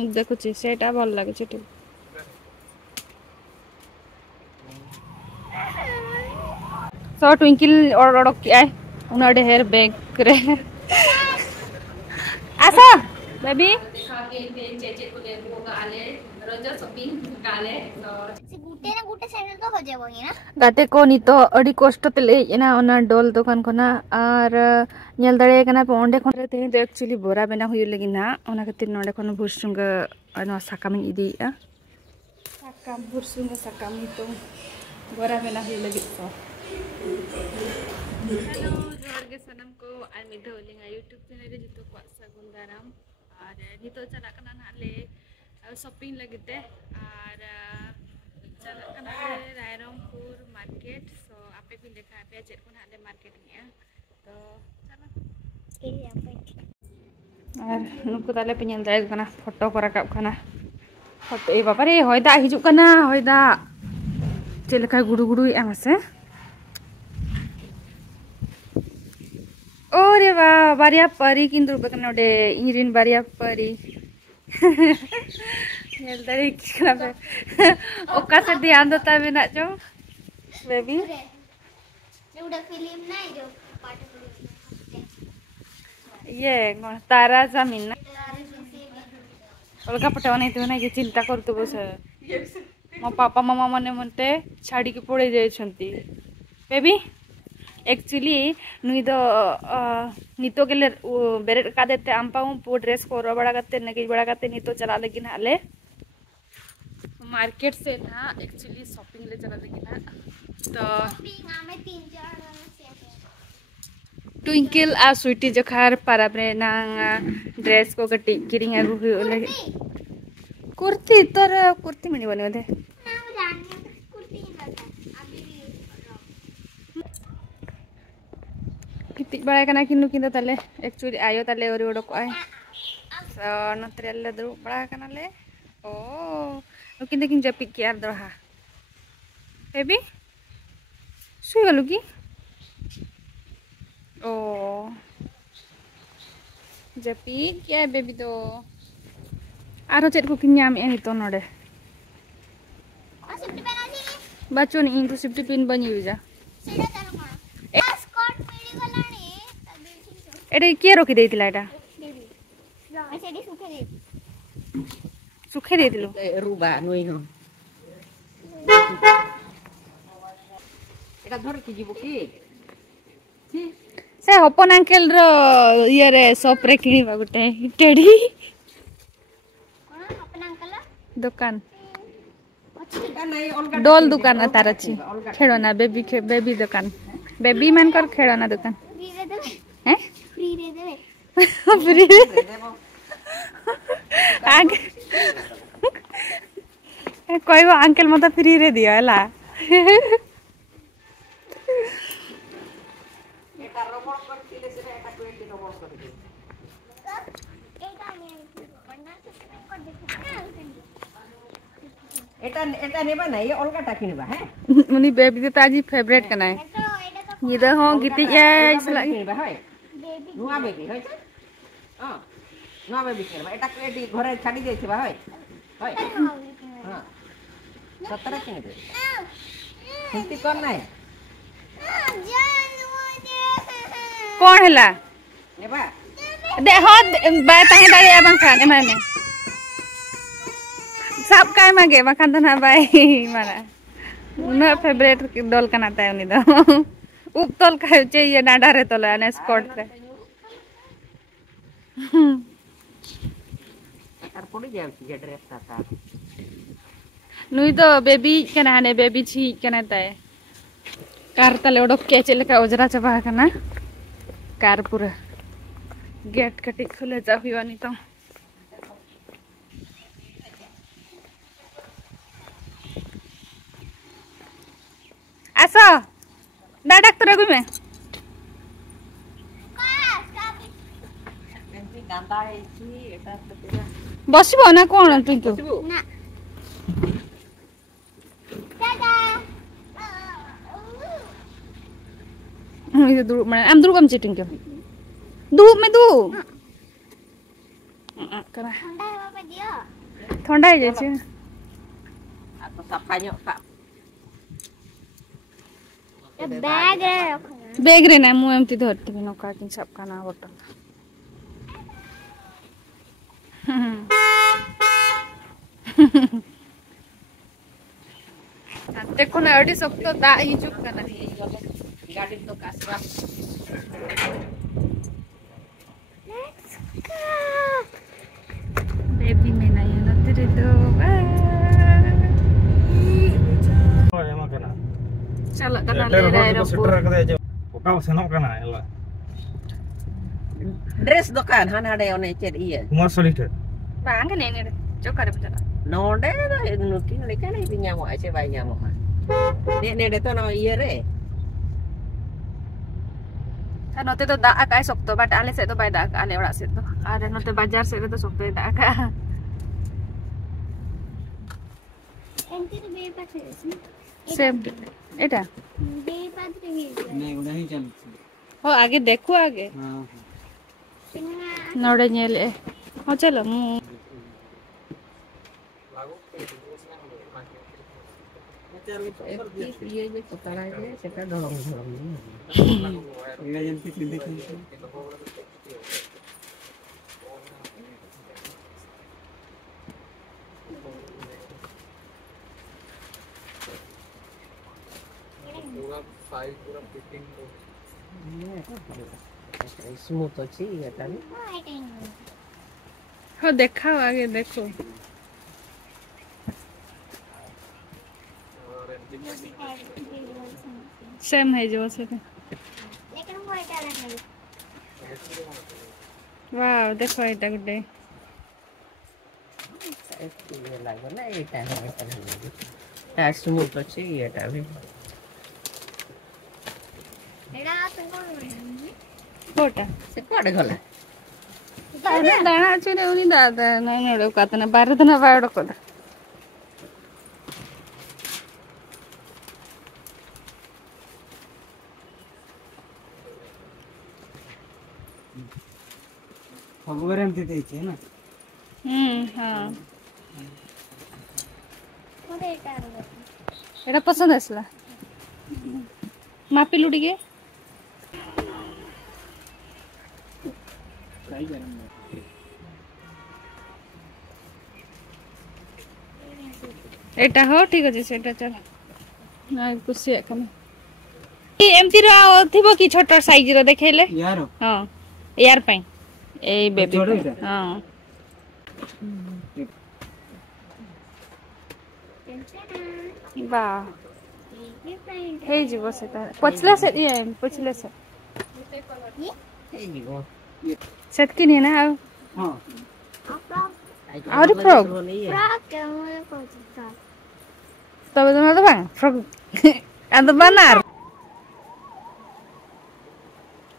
देखुची सेटा भल लागे ठीक सो ट्विंकल और क्या उन्होंने हेयर बैग रे आसा बेबी गाते को नितो अड़ी कष्ट ते ले ना ओना डोल दुकान कोना और नेल दड़े कना पे ओंडे खन ते तो एक्चुअली बोरा बेना हुई लगी ना ओना खातिर नोडे खन भुरसुंग अनो साकाम इदी आ साकाम भुरसुंग साकाम नितो बोरा बेना हुई लगी तो हेलो जोर के सनम को आई मिद होलिंगा यूट्यूब चैनल रे जितो को सगुन दाराम और नितो चला कना नाले शॉपिंग लगते और चला कना रायरंगपुर मार्केट सो आपे भी देखा पे चेक को नाले मार्केट गया तो चला और नुको ताले पे नेल दाय कना फोटो को रकाब कना फोटो ए बाबा रे होयदा हिजु कना होयदा चेलका गुडु गुडु एमसे ओरे वाह बारिया परी किंतु बकना ओडे इरिन बारिया परी नेल दारे किना पे ओका से ध्यान देता बिना जो बेबी उड़ा फिल्म ना जो पार्ट ये तारा जमीन ना अलगा पटाव नहीं तो ना कि चिंता करतो बस मो पापा मामा मने मनते छाड़ी के पड़े जाय छंती बेबी एक्चुअली नुई दो नितो के ले बेरेट का देते आम पाऊ पो ड्रेस को रो बड़ा करते नगी बड़ा करते नितो चला लेकिन हाले मार्केट से ना एक्चुअली शॉपिंग ले चला लेकिन ना तो ट्विंकल आ स्वीटी जखार पारा ब्रे ना ड्रेस को गटी किरिंग आगु हुले कुर्ती तोर कुर्ती मिनी बने दे किति बड़ा कना किनु किंदा तले एक्चुअली आयो तले ओरी ओडो को आय सो नत्रेले दु बड़ा कना ले ओ नुकिन देखिन जपिक केयार दहा बेबी सुई गलु की ओ जपिक क्या बेबी तो आरो चेट को किन्याम ए नितो नोडे बच्चों ने इनको सिफ्टी पिन बनी हुई जा एडे के रखी देतिला एटा एडी सुखे देतिलो रुबा नोई हो एटा धर की जीवो की से हपन अंकल रो ये रे शॉप रे किनिबा गुटे टेडी कोन हपन अंकल दुकान डोल दुकान तार अछि खेळना बेबी दुकान बेबी मान कर खेळना दुकान हैं फ्री रे देबे फ्री रे देबो आगे कोइबो अंकल मत फ्री रे दियो हला एटा रोबोट करतिले से एटा 20 रोबोट कर दे एटा ने बन्ना से कर दे एटा नेबा ना ये अलगा टाकिनबा है मुनी बेबी तो ताजी फेवरेट कना है ये दो हो गीती ये इसला नेबा है बेबी नुआ बेबी है हां नुआ बेबी करबा एटा क्रेडी घरे छाडी दे छबा है हां 17 किनबे हिंती कर ना है कौन हला नेबा दे हो बा ताहे दाड़ी आबन खाने माने सब काय मागे बखान तो ना बाई माना न फेवरेट डॉल कना ताय उनी दो उपतल काय चाहिए नाडा रे तोला ने स्कॉट रे आर पड़ी जाय छी ड्रेस ता नुई तो बेबी कना ने बेबी छी कना ताय कार तले ओडक के चले का ओजरा चबा कना कार पूरा गेट कटी खुले जा हुआनी तो आसो दा डाक्टर गु में बसबो ना कोन टिंकू ना ये दूर माने आम दूर कम चिटिंग के धूप में दू kena. Thonda hai gachi. Atau sapa nyok Pak. Bag re na mu emti dhorti bi noka kin sab kana bottle. देखो ना अड़ी सब तो दा ही चुप करना है गाड़ी तो kasra. Let's go. Baby में ना ये ना तेरे दो emang kena. चलो करना ले रहा है Seter kata aja. Kau senok kena ya. Dress dokan han ada one ced iya. Umar soliter. bang kan ini जो करे बेटा Nonde da nukin le kan ibi nyamuk aja bay nyamuk. Nek de to no iya re. kan note तो दा का सकतो but आले से तो बाय दा आले ओड़ा से तो अरे नोते बाजार से तो सकतो दा का एंटी तो बे पाथे सेम एटा बे पाथे नहीं उड़ा ही चल हो आगे देखो आगे हां नोड़े नेले हो चलो मु Iya je kepala aja kita dorong-dorong. ये जन की देखो Smooth aja ya kan. हो दिखाओ आगे देखो सेम है जो से लेकिन वो এটা লাগে वाओ देखो এটা गुडे Iya lagi na eta. Ya smooth aja ya tapi. এটা তো कोटा Sekode gala. दाना दाना चुने उनी दादा नहीं नड़ो कातना बारे तना बाड़ो कोटा खबर एमती देखे ना हाँ ওটা এটা লাগে এটা পছন্দ আসলা मापी लुड़ी गे ट्राई करेंगे এটা हो ठीक আছে সেটা চল না কুছি এখন এই এমতি র থিবো কি ছোট সাইজ র দেখাইলে यार हां यार পাই এই বেবি छोड़ो इधर हां বাহ ये पैंट ହେଇ ଯିବ ସେଟା ପଛଲା ସେ ଇଏ ପଛଲା ସେ Eh jigo. ସେତକି ନି ନା ଆଉ हां Audi Pro. फ्रॉक के मुझे कोता তবে তোমার তো বাং ফ্রক এত বানার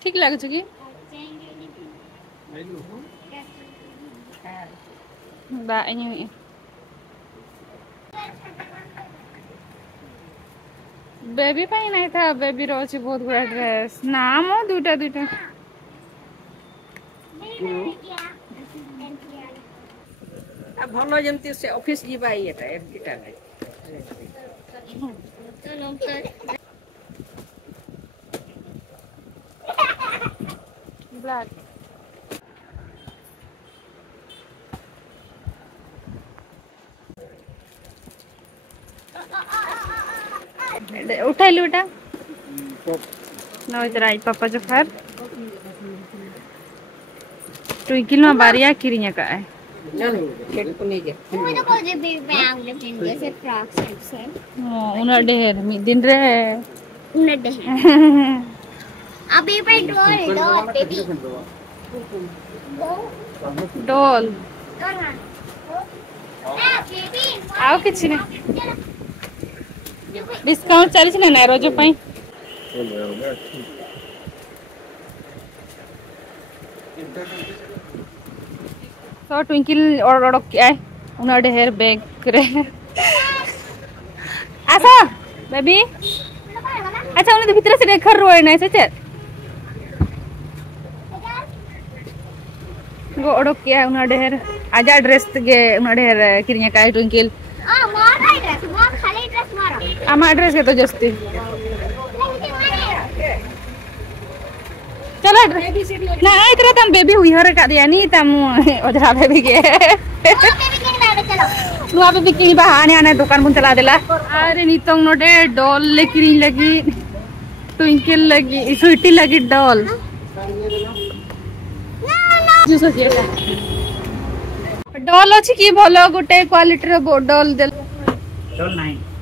ঠিক লাগছে কি বা ini बेबी ପାଇଁ ନାହିଁ ଥା ବେବି ର ଅଛି ବହୁତ ଗୁଡା ଡ୍ରେସ ନା ମ ଦୁଇଟା ଦୁଇଟା ଭଲ ଯେମିତି ସେ ଅଫିସ ଯିବା ଇଏଟା ଏମତିଟା ନାହିଁ चलो कर ब्लैक उठाइलु बेटा ना इधर आई पापा जो खैर ट्विंकल में बारिया किरिया का है खेत को नहीं गया मुझे को जे बे बैग ले पिन जैसे फ्रॉक सेट से उना ढेर मी दिन रे उन्हें दे अभी पे डोल बेबी डोल करना बेबी आओ किछि ने डिस्काउंट चली ना रोज पाई तो ट्विंकल और क्या उना ढेर बैग रे आसा बेबी अच्छा उन्हें भीतर से देखर रोए ना से चेत गो ओडोक किया उना ढेर आजा ड्रेस के उना ढेर किरिया का ट्विंकल मोर ड्रेस मोर खाली ड्रेस मारो आमा ड्रेस के तो जस्ती चलो ना इतरा तम बेबी हुई हर का दिया नी तम ओझा बेबी के नुआ बेबी की बहाने आने दुकान बुन चला देला अरे नितंग नोडे डॉल ले किरी लगी ट्विंकल लगी स्वीटी लगी डॉल जो सोचिएगा डॉल अछि की भलो गुटे क्वालिटी रो डॉल देल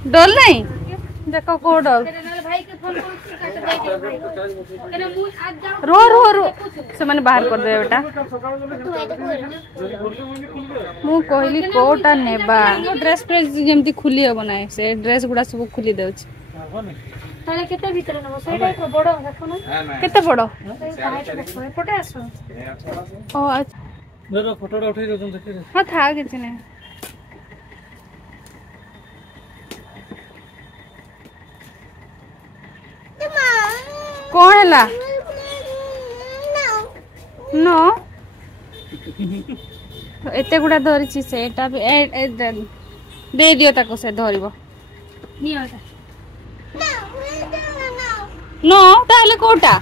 डॉल नहीं देखो को डॉल भाई के फोन रो रो रो से मैंने बाहर कर दे बेटा मु कहली कोटा नेबा ड्रेस प्रेस जेमती खुली हो बनाए से ड्रेस गुडा सब खुली देउछ ताले केते भीतर नबो से टाइप रो बडो देखो ना केते बडो फोटो आसो ओ अच्छा मेरा फोटो उठाई दो तुम देखिए हां था किछ ने कौन हैला नो एते गुडा धरि छी से एटा भी दे दियो ताको से धरिबो नियो ता नो ताले कोटा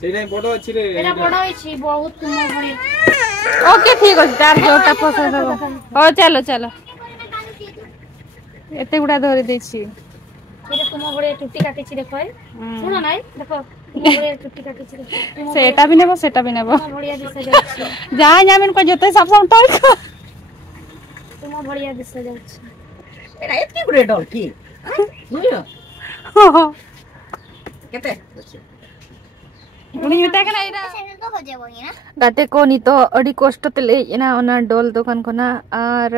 सेरे बडो अछि रे एरा बडो अछि बहुत तुम भणी ओके ठीक अछि तार जोटा पसंद हो ओ चलो चलो एते गुडा धरि दै छी एरा तुम बडे टुट्टी काटी छी देखो सुनो नाइ देखो तुम बडे टुट्टी काटी छी सेटा भी नेबो बढ़िया दिस जाउछि जा जामिन को जते सब सब टोल को तुम बढ़िया दिस जाउछि एरा एतकी गुडे डॉल की बुझियो केते उनी होता के ना इरा चैनल तो हो जाबो ना गाते को नी तो अडी कष्ट ते ले ना ओना डोल दुकान कोना और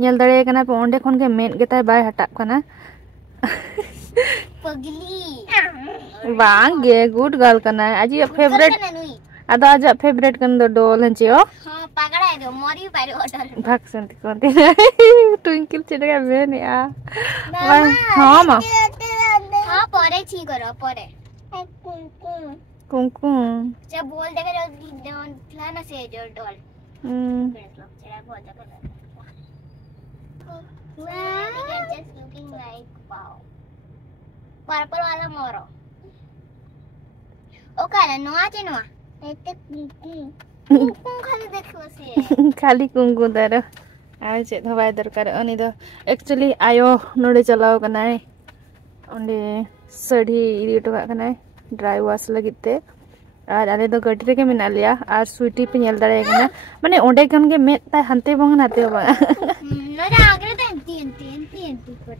नेल दड़े कना पे ओंडे खन के मेन गेता बाय हटा कना पगली वांगे गुड गर्ल कना आज फेवरेट आदा आज फेवरेट कन दो डोल हंचियो हां पागड़ा है मरी पारे होटल भाग संति कोंती ट्विंकल चिड़िया बेन या हां मां हां परे छी करो परे कुंकुम जब बोल देखे था ना से जो डॉल चला बहुत जगह just looking like wow purple वाला मोरो ओ काला नोआ चे नोआ एते कुंकुम खाली देखो से खाली कुंकुम दर आय से धवाय दरकार अनि द एक्चुअली आयो नोडे चलाओ कनाय ओंडे सड़ी इरिटवा कनाय ड्राई वॉश लगिते और आले दो गड्डी के मिना लिया और स्वीटी पे नेल दड़े कना माने ओंडे कन के मेता हंते बंग नाते बा नोरा आगरे त एंती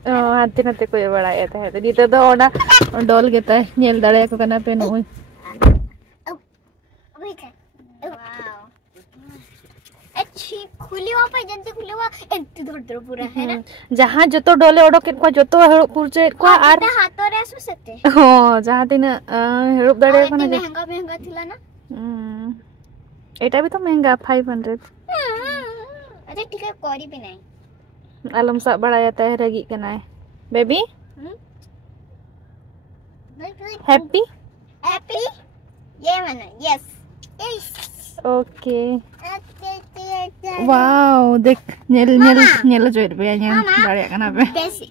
हाथे नाते कोई बड़ा ये था तो दीते तो ओना डॉल गेता नेल दड़े को कना पे नो अबे का वाओ अच्छी खुली हुआ पे जल्दी खुली हुआ एंती धड़ पूरा है ना जहां जतो डोले ओडो के को जतो पुरचे को आर हाथो रे सुसते हां जहां दिन हेड़प दड़े को ना महंगा थिला ना एटा भी तो महंगा 500 अच्छा ठीक है कोरी भी नहीं आलम सा बड़ा जाता है रगी कना है बेबी हैप्पी हैप्पी ये मानो यस ओके वाओ देख नेल नेल नेल जोइर पे आया बड़ा कना पे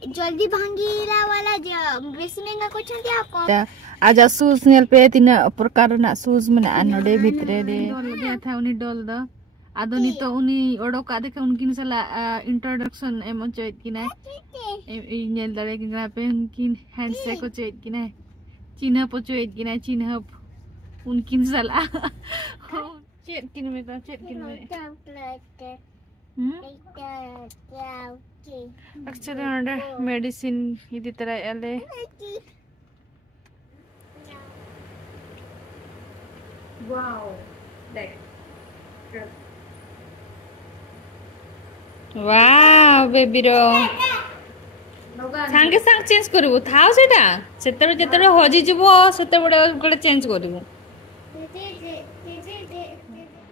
जल्दी भांगीला वाला जो बेसी महंगा को चल दिया कौन आज शूज नेल पे तीन प्रकार ना शूज मने आनोडे भितरे रे डॉल दिया था उनी डॉल द आदोनी तो उनी ओडो का देखे उनकिन सला इंट्रोडक्शन एमो चोइट किना ए नेल दड़े किना पे उनकिन हैंडशेक को चोइट किना चिन्ह पो चोइट किना चिन्ह उनकिन सला चेट किन में तो चेट किन में एक्चुअली ओंडे मेडिसिन इदी तरह एले वाओ देख वाओ बेबी रो सांगे सांग चेंज करबो थाओ सेटा सेते जेते होजी जबो सेते बडे गडे चेंज करबो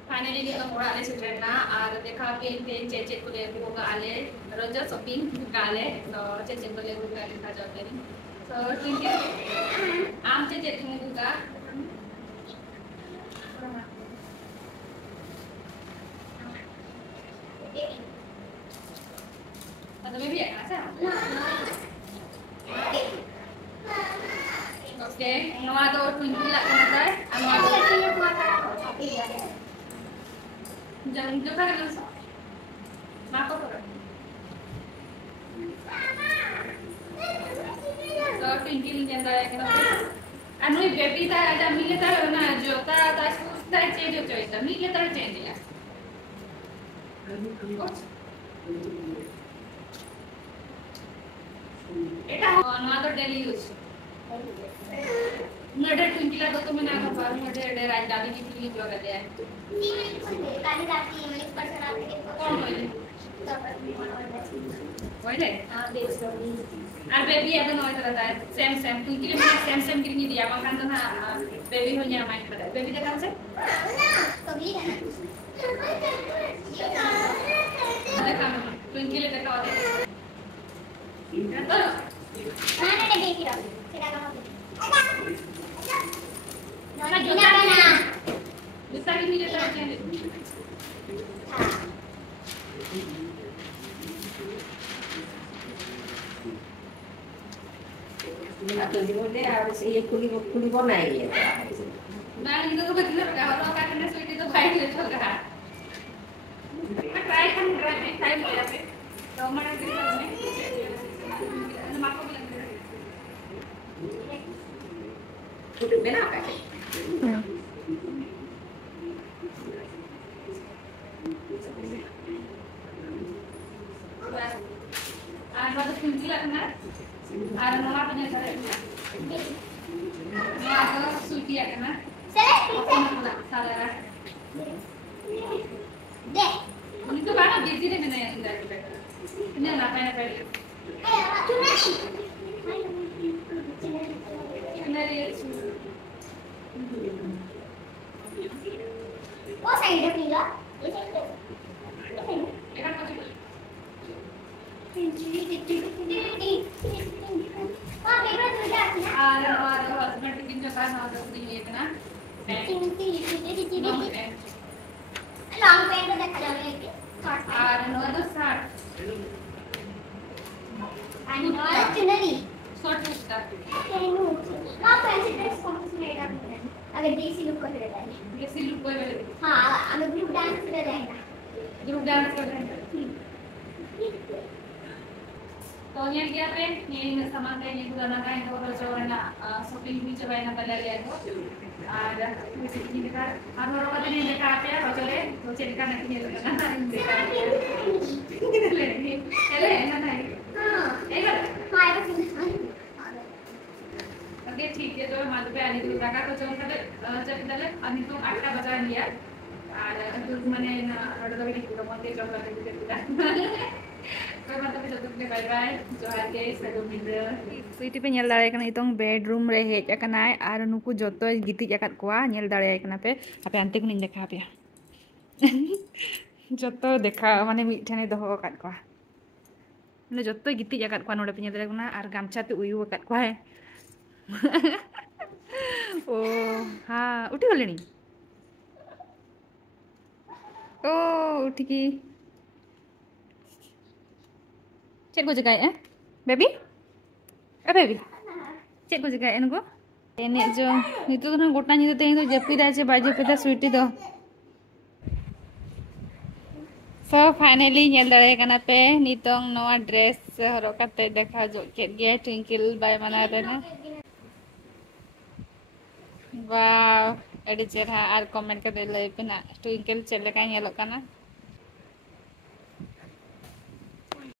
फाइनली तो मोड़ा आले सेटना और देखा के ते चेचे को ले को आले रोज शॉपिंग गाले तो चेचे को ले को देखा जाते तो ठीक है आम चेचे को का Ada baby ya kan? Oke, nua do twinkle lah kan ada? Nua do jangan juga kan? Mako tuh. So twinkle jangan ada kan? Anu baby ta ada milih ta na jota ta susta change हो जाएगा milih ta change ya. এটা নয়াতো daily use নয়াটা টুইঙ্কিলা তো তুমি না খাবার নয়াটা এডে রাত ডালি কি ফিলিং লগা দেয় काली राती मिल्क पर्सन आते हैं কোন হইলে হইলে हां बेस्ट আর বেবি এত নয় তারা দেয় সেম সেম টুইঙ্কিলে মানে সেম সেম কিনে দিয়া আমার কাছে না বেবি হই না মাইন্ড করে বেবি দেখা আছে कभी है দেখা টুইঙ্কিলে দেখা আছে তো mana ada baby dah tidak kamu Nah, juta mana? Bisa gini dia terus change. Atau di mana harus iya kuli bonai ya. Nah, itu tuh benar kalau katanya sweet itu baik itu kan. Try kan time ya. Kalau mana kita ini. Nama aku bilang. Udah benar kan? Ada kunci lah kan? Ada nama punya saya. Ada suci ya kan? Selesai Salah. deh Itu mana busy deh mana yang tidak kita. Ini apa yang saya lihat? वो side रखिएगा हाँ मेरा तो जाती है husband bikin coklat sama seperti itu ना long pant तो देखा जाए और नोदो शर्ट और चुनरी शॉर्ट कुर्ता हाँ फैंसी ड्रेस कौन सी रहेगा अगर देसी लुक को रहेगा जैसे लुक कोई वाले हाँ अगर ग्रुप डांस में रहेगा ग्रुप डांस कर रहे हैं तो यहाँ क्या पे ये सामान का ये गुलाना का इनको बच्चों चोरना शॉपिंग भी चबाई ना पहले लिया तो और ये देखा और लोगों का नहीं देखा आप यार बच्चों तो चेक करने के लिए देखा ले चले ना नहीं हाँ एक हाँ ये ओके ठीक है तो हमारे पे आने की जगह तो चल चले अभी तो 8 बजा लिया और तो मैंने ना रोड पे भी तो मंदिर चल रहा है तो मतलब जब तक बाय बाय जोहार के सगो मिद्र स्वीटी पे नेल दाड़े कना इतों बेडरूम रे हेज अकना आर नुकु जतो गिति जाकत कोआ नेल दाड़े कना पे आपे अंते को देखा पे जतो देखा माने मिठने दोहो कत कोआ माने जतो गिति जाकत कोआ नोडे पे नेल दाड़े कना आर गामछा ते उयु कत कोआ है ओ हाँ उठी गलेनी ओ उठी की चेक को जगह है बेबी बेबी चेक को जगह है इनको एने जो नितो तो गोटा नितो तें तो जपीदा छे बाजे पेदा स्वीटी दो सो फाइनली नेल दाड़े कना पे नितो नवा ड्रेस हरो कते देखा जो केट गे ट्विंकल बाय मना देना वाव एडी चेहरा आर कमेंट कर ले पे ना ट्विंकल चले का नेलो कना